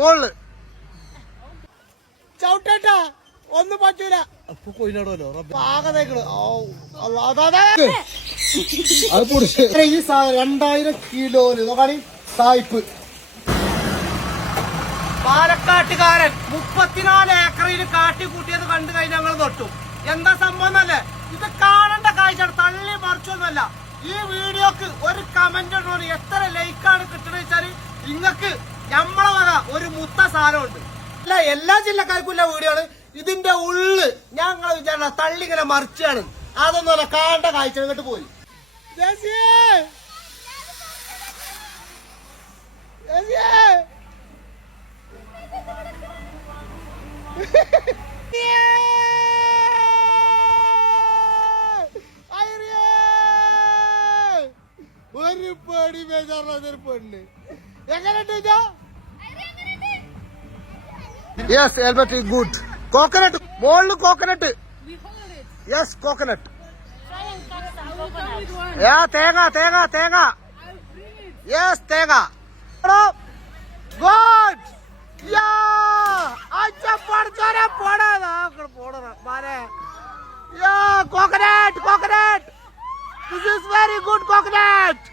മോള് ചവിട്ടേട്ടാ ഒന്നും പറ്റൂല. അപ്പൊ കൊയിനാടല്ലോ പാകതേക്കള്. അത് പൊടിച്ച് ഈ 2000 കിലോന് നോക്കാണി സായിപ്പ്. പാലക്കാട്ടുകാരൻ 34 ഏക്കറിൽ കാട്ടിക്കൂട്ടിയത് കണ്ടു കഴിഞ്ഞ് ഞങ്ങൾ തൊട്ടു. എന്താ സംഭവം എന്നല്ലേ, ഇത് കാണേണ്ട കാഴ്ചയാണ്, തള്ളി മറിച്ചൊന്നുമല്ല. ഈ വീഡിയോക്ക് ഒരു കമന്റ് ഉണ്ടോ, എത്ര ലൈക്കാണ് കിട്ടണെന്ന് വെച്ചാല് ഇങ്ങക്ക് നമ്മളെ വക ഒരു മുത്ത സാധനമുണ്ട്. അല്ല, എല്ലാ ജില്ലക്കാർക്കും വീഡിയോ ആണ്. ഇതിന്റെ ഉള്ള് ഞങ്ങൾ വിചാരണ തള്ളിങ്ങനെ മറിച്ചാണ്. അതൊന്നുമല്ല, കാണേണ്ട കാഴ്ച. ഇങ്ങോട്ട് പോയി ഒരു പടി ബേജാറൊരു പെണ്ണ് എങ്ങനെ. Yes, helmet good. കോക്കനട്ട് മോളില് കോക്കനട്ട്. Yes, coconut. തേങ്ങ തേങ്ങ തേങ്ങ. യെസ്, തേങ്ങ. Good. Coconut coconut. This is very good coconut.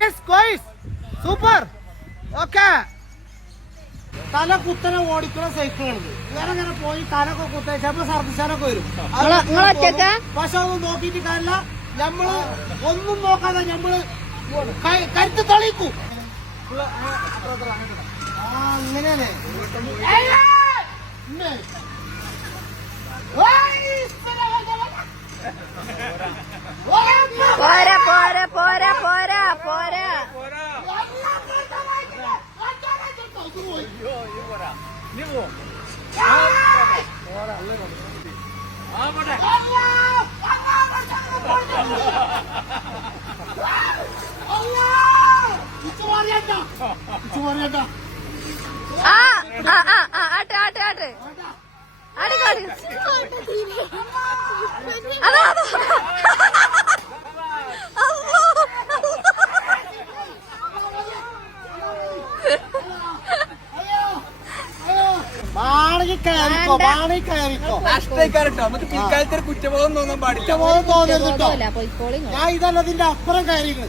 Yes guys, super. Okay, തല കുത്തനെ ഓടിക്കുന്ന സൈക്കിളാണിത്. ഇങ്ങനെ പോയി തലൊക്കെ കുത്ത ചിലപ്പോ ഛർദിച്ചാനൊക്കെ വരും. പക്ഷെ ഒന്നും നോക്കിയിട്ട് കാര്യമില്ല. നമ്മള് ഒന്നും നോക്കാതെ നമ്മള് കരുത്ത് തെളിയിക്കും. അങ്ങനെയല്ലേ പോരാ പോരാ പോരാ പോരാ പോരാ. ആട്ട് ആട്ട് ആട്ട് ആടിക്കോടി. അതോ അതോ നമുക്ക് പിൽക്കാലത്തെ കുറ്റബോധം തോന്നാൻ പാടില്ല. തോന്നരുത്. ഞാൻ ഇതല്ല ഇതിന്റെ അപ്പുറം കാര്യങ്ങൾ.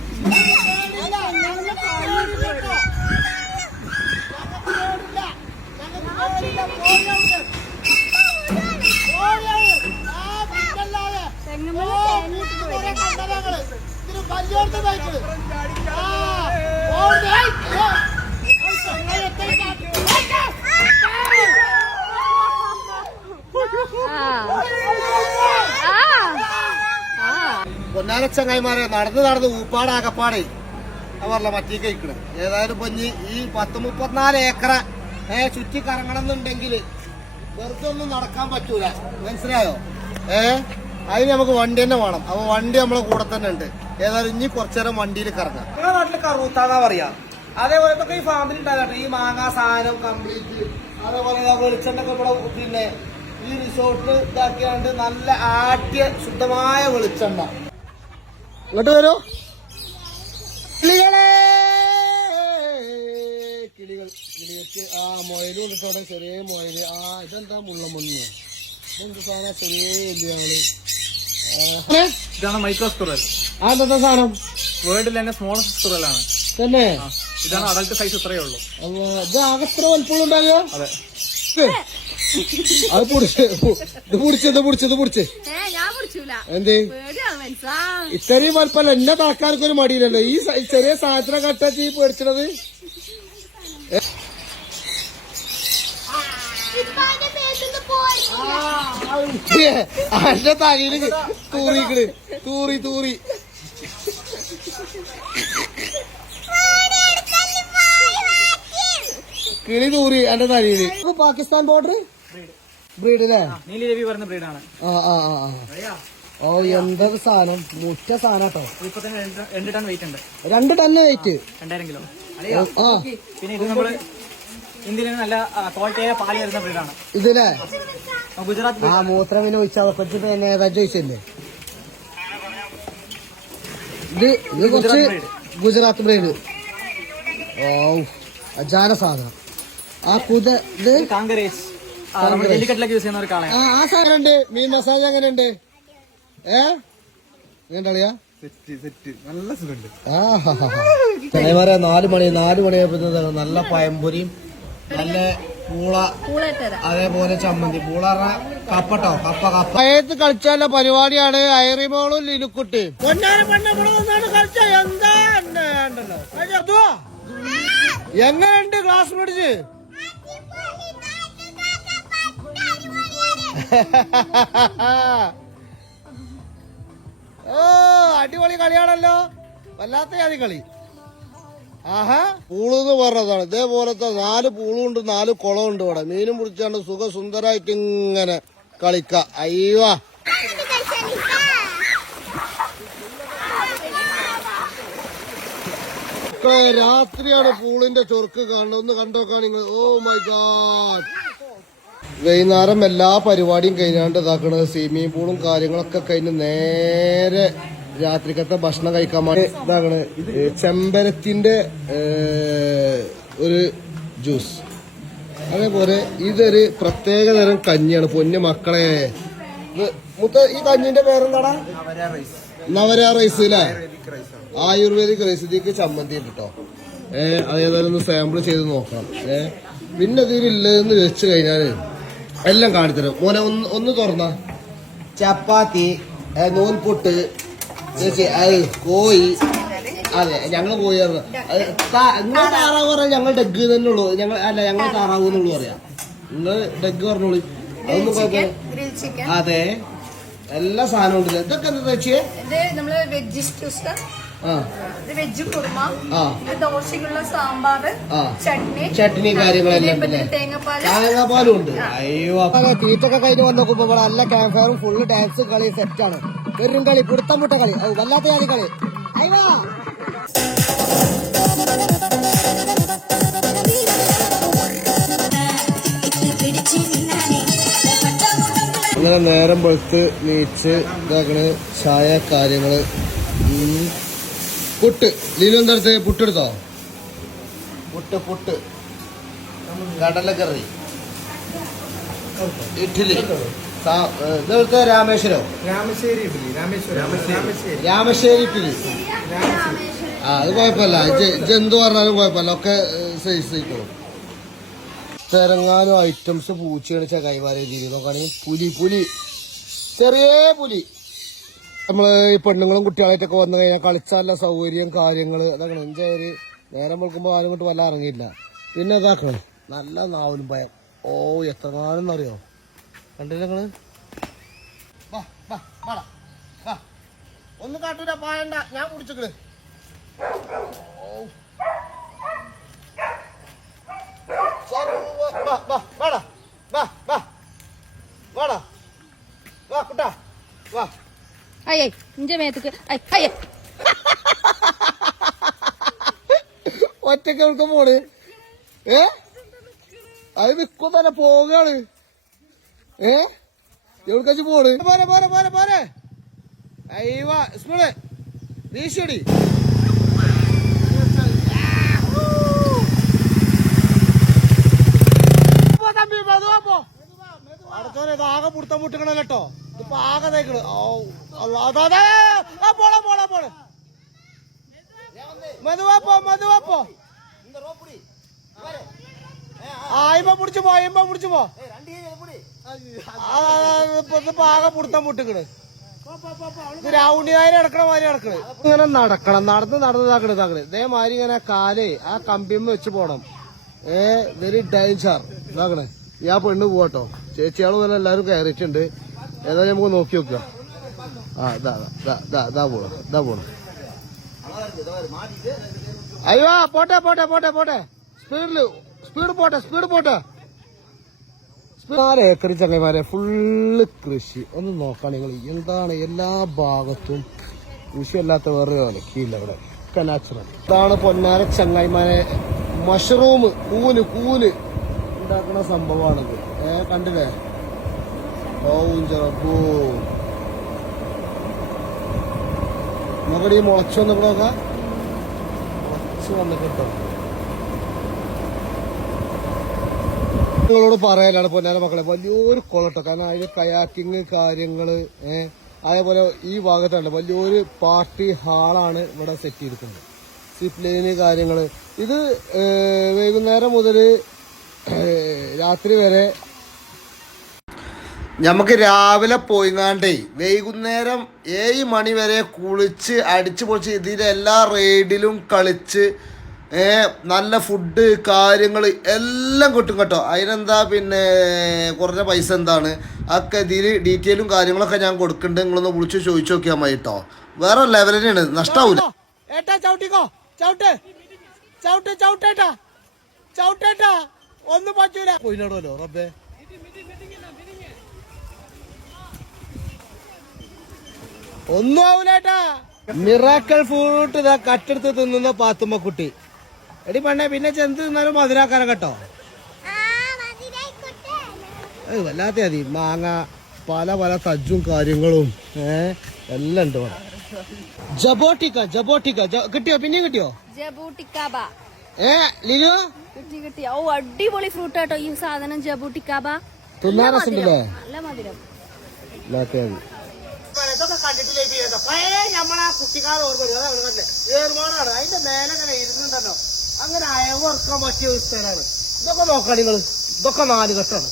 പൊന്നാര ചങ്ങായിമാരെ നടന്ന് നടന്ന് ഊപ്പാടാകപ്പാടെ അവരല്ല മറ്റേ കഴിക്കണേ. ഏതായാലും പൊഞ്ഞി ഈ 34 ഏക്കറ ചുറ്റി കറങ്ങണം എന്നുണ്ടെങ്കിൽ വെറുതെ ഒന്നും നടക്കാൻ പറ്റൂല, മനസ്സിലായോ? അതിന് നമുക്ക് വണ്ടി തന്നെ വേണം. അപ്പൊ വണ്ടി നമ്മളെ കൂടെ തന്നെ ഉണ്ട്. ഏതായാലും ഇനി കുറച്ചേരം വണ്ടിയിൽ കറങ്ങാം. നിങ്ങളുടെ നാട്ടില് കറൂത്താന്നാ പറയാ. അതേപോലെ ഈ ഫാമിലി ഉണ്ടാകട്ടെ, ഈ മാങ്ങാ സാധനം കംപ്ലീറ്റ്. അതേപോലെ വെളിച്ചെണ്ണൊക്കെ ഇവിടെ പിന്നെ ഈ റിസോർട്ടിൽ ഇതാക്കിയാണ്ട് നല്ല ആട്ടിയ ശുദ്ധമായ വെളിച്ചെണ്ണ. ഇങ്ങോട്ട് വരൂ കിളികളെ. കിളികൾക്ക് മൊയിലും ഉണ്ട്. ചെറിയ മൊയില്. ഇതെന്താ മുള്ളമൊന്നിയോ? ഇതെന്താ സാധനം? ചെറിയ ഇല്ല ഞങ്ങള്. ഇതാണ് മൈക്രോ സ്കുറൽ. അതെന്താ സാധനം? വേൾഡിൽ തന്നെ സ്മോളസ്റ്റ് സ്കുറലാണ് തന്നെ. ഇതാണ് അഡൽട്ട് സൈസ് ഇത്രയേ ഉള്ളൂ. ഇത് ആകെത്ര വലുപ്പമുണ്ടാകുക? അതെ. അത് പിടിച്ച് എന്തേ ഇത്രയും വലുപ്പല്ല. എന്നെ തളക്കാനൊക്കെ ഒരു മടിയില്ലല്ലോ. ഈ ചെറിയ സാധനം കട്ടാച്ച് ഈ പേടിച്ചത്. എന്റെ തലയില് തൂറിക്കണ്. തൂറി കിളി തൂറി എന്റെ തലയില്. പാകിസ്ഥാൻ ബോർഡർ ബ്രീഡ് അല്ലേ? നീലിരവി പറഞ്ഞ ബ്രീഡാണ്. ഓ, എന്തൊരു സാധനം. മുറ്റ സാധനം കേട്ടോ. 2 ടൺ വെയിറ്റ് ഉണ്ട്. 2 ടൺ വെയിറ്റ്, 2000 കിലോ. പിന്നെ ഇത് നമ്മള് ഇന്ത്യയിൽ നല്ല ക്വാളിറ്റിയായ പാല് വരുന്ന ബ്രീഡാണ് ഇതില്ലേ? ഗുജറാത്ത്. മൂത്രം പിന്നെ ഒഴിച്ചാൽ പിന്നെ ഏതാ ചോദിച്ചല്ലേ? ഇത് കുറച്ച് ഗുജറാത്ത് ബ്രീഡ്. ഓ, അജാന സാധനം. ആ കുത ഇത് കാങ്കരേജ് ജല്ലിക്കെട്ടിലൊക്കെ യൂസ് ചെയ്യുന്ന ഒരു കാളയാണ്. ആ സാധനം ഉണ്ട്. മീൻ മസാല എങ്ങനെയുണ്ട്? എങ്ങനെയാ? നല്ല സുഖമുണ്ട്. ചങ്ങായിമാരെ 4 മണിയായപ്പോ നല്ല പഴംപൊരിയും നല്ല പൂള, അതേപോലെ ചമ്മന്തി. പൂള കപ്പട്ടോ, കപ്പ ഏത് കളിച്ചാല പരിപാടിയാണ്. ഐറിമോളും ലിനുക്കുട്ടി കളിച്ച എങ്ങനെയുണ്ട് ക്ലാസ് പിടിച്ച്? ഓ അടിപൊളി കളിയാണല്ലോ. വല്ലാത്ത ജാതി കളി. ആഹാ, പൂളെന്ന് പറഞ്ഞതാണ്. ഇതേപോലത്തെ 4 പൂളുണ്ട്, 4 കുളമുണ്ട് ഇവിടെ. മീനും പിടിച്ചാണ്ട് സുഖസുന്ദരായിട്ട് ഇങ്ങനെ കളിക്ക. അയ്യോ, രാത്രിയാണ് പൂളിന്റെ ചൊറുക്ക് കാണുന്നത്. ഒന്ന് കണ്ടോക്കാ നിങ്ങൾ. Oh my God. വൈകുന്നേരം എല്ലാ പരിപാടിയും കഴിഞ്ഞാണ്ട് ഇതാക്കണത് സ്വിമ്മിംഗ് പൂളും കാര്യങ്ങളൊക്കെ കഴിഞ്ഞ് നേരെ രാത്രിക്കത്തെ ഭക്ഷണം കഴിക്കാൻ വേണ്ടി ഇതാക്കണ് ചെമ്പരത്തിന്റെ ഒരു ജ്യൂസ്. അതേപോലെ ഇതൊരു പ്രത്യേക തരം കഞ്ഞിയാണ്. പൊന്നു മക്കളെ, ഈ കഞ്ഞിന്റെ പേരെന്താടാ? നവര റൈസ് അല്ലേ? Ayurvedic rice. ഇതിക്ക് ചമ്മന്തി ഉണ്ട് കേട്ടോ. അതേതായാലും ഒന്ന് സാമ്പിൾ ചെയ്ത് നോക്കണം. പിന്നെ ഇതിലില്ലെന്ന് വെച്ച് കഴിഞ്ഞാല് എല്ലാം കാണിത്തരും. മോനെ ഒന്ന് തുറന്ന ചപ്പാത്തി, നൂൽപുട്ട്, കോഴി. അതെ, ഞങ്ങൾ കോഴി പറഞ്ഞു. നിങ്ങൾ താറാവ് പറഞ്ഞാൽ ഞങ്ങൾ ഡെഗ് തന്നെ ഉള്ളൂ. ഞങ്ങൾ താറാവ് എന്നുള്ളൂ പറയാം. നിങ്ങൾ ഡെഗ് പറഞ്ഞോളൂ. അതൊന്നും കുഴപ്പമില്ല. അതെ, എല്ലാ സാധനവും ഉണ്ട്. ഇതൊക്കെ എന്താ വെച്ചേ? നമ്മള് വെജ് വെജ് കുറുമ, ദോശക്കുള്ള സാമ്പാർ, ചട്നി കാര്യങ്ങളെല്ലാം തേങ്ങാപ്പാലും ഉണ്ട്. അയ്യോ, തീറ്റൊക്കെ കഴിഞ്ഞ് വന്ന് നോക്കുമ്പോ ഇവിടെ നല്ല ക്യാമ്പ് ഫയറും ഫുള്ള് ഡാൻസ് കളി സെറ്റാണ്. വെറും കളി, പിടുത്തം മുട്ട കളി, വല്ലാത്ത ജാതി കളി. അയ്യോ, അങ്ങനെ നേരം വെളുത്ത് നീച്ച് ഇതാക്കണ് ചായ കാര്യങ്ങള്. പുട്ട് ലീലു എന്താ പുട്ടെടുത്തോ? പുട്ട് കടലക്കറി, ഇഡ്ഡലി. ഇതെടുത്ത രാമേശ്വരി ഇഡ്ഡലി. അത് കുഴപ്പമില്ല. ഇതെന്ത് പറഞ്ഞാലും കുഴപ്പമില്ല. ഒക്കെ സൈസ് ആയിക്കോളും. തെരങ്ങാനും ഐറ്റംസ് പൂച്ചയാണ് ചകായിമാരെ രീതി നോക്കുകയാണെങ്കിൽ. പുലി ചെറിയ പുലി. നമ്മള് ഈ പെണ്ണുങ്ങളും കുട്ടികളായിട്ടൊക്കെ വന്നു കഴിഞ്ഞാൽ കളിച്ചാലുള്ള സൗകര്യം കാര്യങ്ങള് അതൊക്കെ എൻജോയ്. നേരം വെക്കുമ്പോ ആരും കൊണ്ട് വല്ല ഇറങ്ങിയില്ല. പിന്നെ അതാക്കണം നല്ല നാവലും ഭയം. ഓ, എത്ര നാളെന്നറിയോ? കണ്ടില്ല നിങ്ങള്? ഒന്ന് കാട്ടൂല, പായണ്ട, ഞാൻ കുടിച്ചിട്ട്. കുട്ടാ വാ. അയ്യേ, ഇന്റെ മേത്തേക്ക് ഒറ്റക്ക് എവിടെ പോണ്? അത് നിക്കും തന്നെ പോകാണ്. എവിടേക്കാച്ച് പോണ്? പോരെ. അയ്യവാ സ്കൂള് വീശടി. ആകെ പുടുത്തം മുട്ടിക്കണല്ലോ കേട്ടോ. ഇതിപ്പോ ആകെ തേക്കണ്. പോളെ മധുവാപ്പോ ഇപ്പൊ പിടിച്ചു പോ. ഇപ്പൊ ആകെ പുടുത്തം മുട്ടിക്കണ്. ഇത് രാവുണ്ണിയായി നടക്കണ മാതിരി നടക്കണ്. ഇങ്ങനെ നടക്കണം. നടന്ന് ഇതേമാതിരി ഇങ്ങനെ കാലേ ആ കമ്പിമ്മ വെച്ച് പോണം. Very danger. ഇതാക്കണേ. ഞാൻ പെണ്ണ് പോവാട്ടോ. ചേച്ചിയാളും തന്നെ എല്ലാരും കയറിയിട്ടുണ്ട്. ഏതായാലും നമുക്ക് നോക്കി നോക്കുക. ഇതാ പോണ. അയ്യോ, പോട്ടെ. സ്പീഡ് പോട്ടെ. 4 ഏക്കർ ചങ്ങന്മാരെ ഫുള്ള് കൃഷി. ഒന്ന് നോക്കാം നിങ്ങൾ. എന്താണ് എല്ലാ ഭാഗത്തും കൃഷിയല്ലാത്ത വേറെ കീഴില്ല ഇവിടെ. ഒക്കെ നാച്ചുറൽ. ഇതാണ് പൊന്നാര ചങ്ങായിമാരെ മഷ്റൂം കൂന് ഉണ്ടാക്കുന്ന സംഭവമാണിത്. കണ്ടില്ലേ? നോക്കടി, മുളച്ചു വന്നിട്ടോ. മുളച്ചു വന്നിട്ടോ. നിങ്ങളോട് പറയാനാണ് പൊന്നാര മക്കളെ, വലിയൊരു കുളട്ടോ. കാരണം അതിന് കയാക്കിങ് കാര്യങ്ങള് അതേപോലെ ഈ ഭാഗത്താണ് വലിയൊരു പാർട്ടി ഹാളാണ് ഇവിടെ സെറ്റ് ചെയ്തിരിക്കുന്നത്. സിപ്പ് ലൈന് കാര്യങ്ങള്. ഇത് വൈകുന്നേരം മുതൽ രാത്രി വരെ നമുക്ക് രാവിലെ പോയിങ്ങാണ്ടേ വൈകുന്നേരം 7 മണി വരെ കുളിച്ച് അടിച്ചു പൊളിച്ച് ഇതിലെ എല്ലാ റൈഡിലും കളിച്ച് നല്ല ഫുഡ് കാര്യങ്ങൾ എല്ലാം കിട്ടും കേട്ടോ. അതിനെന്താ പിന്നെ കുറഞ്ഞ പൈസ എന്താണ് ഒക്കെ ഇതിൽ ഡീറ്റെയിലും കാര്യങ്ങളൊക്കെ ഞാൻ കൊടുക്കുന്നുണ്ട്. നിങ്ങളൊന്ന് വിളിച്ച് ചോദിച്ചു നോക്കിയാൽ മതി കേട്ടോ. വേറെ ലെവൽ തന്നെയാണ്, നഷ്ടാവൂല. ഒന്നും പറ്റൂല. പോയിനോടല്ലോ റബ്ബേ. ഒന്നും ആവൂലേട്ടാ. മിറാക്കൽ ഫ്രൂട്ട് ഇതാ കട്ടെടുത്ത് തിന്നുന്ന പാത്തുമ്മക്കുട്ടി. എടി പെണ്ണെ, പിന്നെ ചെന്ത് തിന്നാലും മധുരാക്കാരം കേട്ടോ. വല്ലാത്ത മതി. മാങ്ങ പല പല തജ്ജും കാര്യങ്ങളും എല്ലാം ഉണ്ട് ഇവിടെ. ജബോട്ടിക്ക കിട്ടിയോ? പിന്നെയും കിട്ടിയോ? ലിനു കിട്ടി. ഓ അടിപൊളി ഫ്രൂട്ട് കേട്ടോ ഈ സാധനം. ജബൂട്ടിക്കാബ തിന്നാൻ രസമുണ്ടല്ലേ? നല്ല മധുരം. ഇതൊക്കെ കണ്ടിട്ടില്ലേ നമ്മളെ കുട്ടിക്കാലം ഓർമ്മ ഏർമാടാണ്. അതിന്റെ മേലെ ഇങ്ങനെ ഇരുന്നുണ്ടല്ലോ, അങ്ങനെ അയവർക്കാൻ പറ്റിയ ഒരു സ്ഥലമാണ്. ഇതൊക്കെ നോക്കാം നിങ്ങൾ. ഇതൊക്കെ 4 ഘട്ടമാണ്.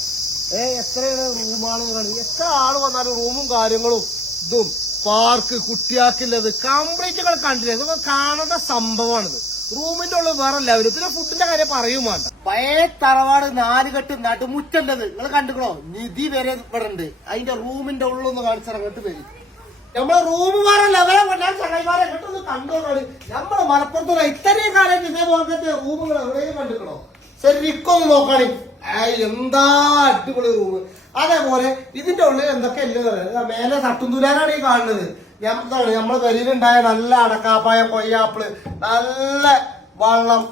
എത്രയാണ് റൂമാണെന്ന്, എത്ര ആള് വന്നാലും റൂമും കാര്യങ്ങളും ഇതും പാർക്ക് കുട്ടിയാക്കുള്ളത് കംപ്ലീറ്റ് കണ്ടില്ലേ. ഇതൊക്കെ കാണേണ്ട സംഭവമാണിത്. റൂമിന്റെ ഉള്ളിൽ വേറെ ലെവല്. പിന്നെ ഫുഡിന്റെ കാര്യം പറയും വേണ്ട. പഴയ തറവാട് 4 ഘട്ട് നടുമുറ്റണ്ടത് നിങ്ങൾ കണ്ടുക്കണോ? നിധി വരെ ഇവിടെ ഉണ്ട്. അതിന്റെ റൂമിന്റെ ഉള്ളൊന്ന് കാണിച്ചിറങ്ങിട്ട് വരും. നമ്മളെ റൂം വേറെ ലെവലെ ചങ്ങായിമാരെ ഇങ്ങോട്ടൊന്ന് കണ്ടോളാണ്. നമ്മള് മലപ്പുറത്തുള്ള ഇത്രയും കാലം ഇതേപോലത്തെ റൂമുകൾ എവിടെയും കണ്ടിക്കണോ? ശരിക്കൊന്ന് നോക്കാണി. എന്താ അടിപൊളി റൂം. അതേപോലെ ഇതിന്റെ ഉള്ളിൽ എന്തൊക്കെ ഇല്ല. മേലെ തട്ടുന്തൂരാനാണ് ഈ കാണുന്നത്. നമ്മളെ പെരിയിലുണ്ടായ നല്ല അടക്കാപ്പായ കൊയ്യാപ്പിള്, നല്ല വെള്ളം,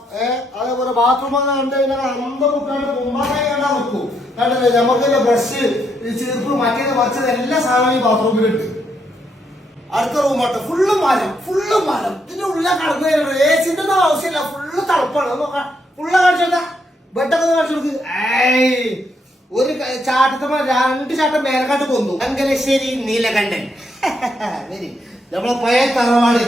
അതേപോലെ ബാത്റൂം കണ്ട് അന്തമുട്ടാണ്ട് കുമ്പാക്കായി കണ്ടാൽ വെക്കും. കണ്ടില്ലേ? നമുക്ക് ബ്രഷ്, ചീർപ്പ്, മറ്റേത് മറിച്ചത് എല്ലാ സാധനവും ഈ ബാത്റൂമിലുണ്ട്. അടുത്ത റൂമാട്ടോ, ഫുള്ള് മരം. ഇതിന്റെ ഉള്ളിലെ കടന്നു വരുന്നത് ഏസിന്റെ ഒന്നും ആവശ്യമില്ല. ഫുള്ള് തണുപ്പാണ്. നോക്കാം, ഫുള്ള് കാണിച്ചോട്ടാ. ബെഡൊക്കെ കാണിച്ചു കൊടുക്ക്. ഒരു ചാട്ടത്തമ്മ 2 ചാട്ടം മേലക്കാട്ട് കൊന്നു. അങ്കനശ്ശേരി നീലകണ്ഠൻ. നമ്മളെ പഴയ തറവാട്,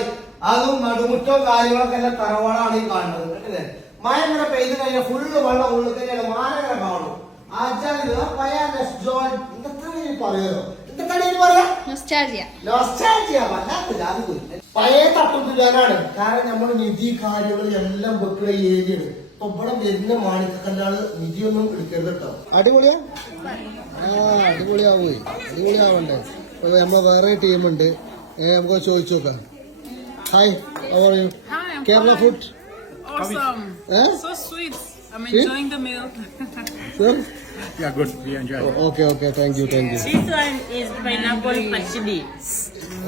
അതും നടുമുറ്റവും കാര്യങ്ങളൊക്കെ എല്ലാം തറവാടാണ് ഈ കാണുന്നത്. കേട്ടില്ലേ? മഴ ഇങ്ങനെ പെയ്ത് കഴിഞ്ഞാൽ ഫുള്ള് വെള്ളം ഉള്ളിൽ തന്നെയാണ്. മാനങ്ങനെ കാണും. പഴയ തട്ടുതുരാനാണ്. കാരണം നമ്മള് നിധി കാര്യങ്ങൾ എല്ലാം വെക്കുന്ന ഏരിയയാണ്. ഇപ്പൊ ഇവിടെ വരുന്ന മാണിക്കല്ലാള് നിധിയൊന്നും എടുക്കരുത് കേട്ടോ. അടിപൊളിയാ. അടിപൊളിയാവേ. അടിപൊളിയാവണ്ടേ. നമ്മളെ വേറെ ടീമുണ്ട്, നമുക്ക് ചോദിച്ചു നോക്കാം. Hi, how are you? Hi, I'm Kerala fine. food? Awesome. So sweet. I'm Sweet? enjoying the meal. Sir? Yeah, good. We enjoy it. Okay, thank you. This one is pineapple pachidi.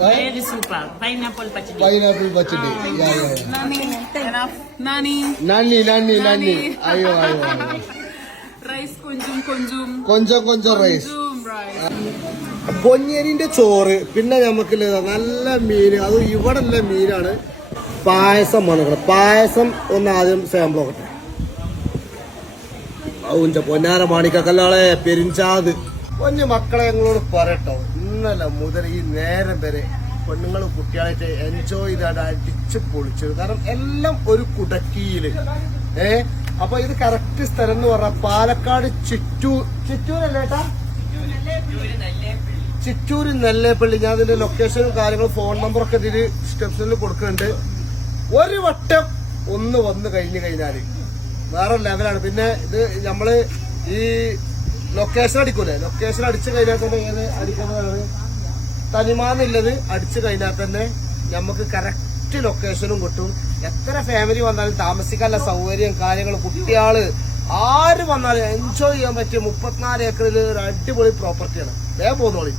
Very super. Pineapple pachidi. Pineapple pachidi. Yeah. Nani. Enough. Nani. Nani. Ayo. Rice konjum. Konjam rice. Konjum rice. പൊന്നിയരിന്റെ ചോറ്, പിന്നെ നമുക്കില്ല നല്ല മീന്. അത് ഇവിടെ ഉള്ള മീനാണ്. പായസമാണ് ഇവിടെ. പായസം ഒന്ന് ആദ്യം സാമ്പിൾ നോക്കട്ടെ. പൊന്നാര മാണിക്കല്ലാളെ പെരിഞ്ചാത്. പൊന്നു മക്കളെ ഞങ്ങളോട് പറയട്ടോ, ഇന്നലെ മുതൽ ഈ നേരം വരെ പെണ്ണുങ്ങളും കുട്ടികളായിട്ട് എൻജോയ് ചെയ്താണ് അടിച്ച് പൊളിച്ചത്. കാരണം എല്ലാം ഒരു കുടക്കിയില്. അപ്പൊ ഇത് കറക്റ്റ് സ്ഥലം എന്ന് പറഞ്ഞാൽ പാലക്കാട് ചിറ്റൂരല്ലേട്ടാ? ചിറ്റൂര് നെല്ലേപ്പള്ളി. ഞാൻ ഇതിന്റെ ലൊക്കേഷനും കാര്യങ്ങളും ഫോൺ നമ്പറൊക്കെ ഇതില് ഡിസ്ക്രിപ്ഷനിൽ കൊടുക്കുന്നുണ്ട്. ഒരു വട്ടം ഒന്ന് വന്നു കഴിഞ്ഞാല് വേറെ ലെവലാണ്. പിന്നെ ഇത് നമ്മള് ഈ ലൊക്കേഷൻ അടിക്കൂലേ, ലൊക്കേഷൻ അടിച്ചു കഴിഞ്ഞാൽ തന്നെ ഏത് അടിക്കുന്നതാണ് തനിമാന്നുള്ളത്. അടിച്ചു കഴിഞ്ഞാൽ തന്നെ നമുക്ക് കറക്റ്റ് ലൊക്കേഷനും കിട്ടും. എത്ര ഫാമിലി വന്നാലും താമസിക്കാനുള്ള സൗകര്യം കാര്യങ്ങൾ, കുട്ടികള് ആര് വന്നാലും എൻജോയ് ചെയ്യാൻ പറ്റിയ 34 ഏക്കറിൽ ഒരു അടിപൊളി പ്രോപ്പർട്ടിയാണ്. വേഗം പോന്നോളി.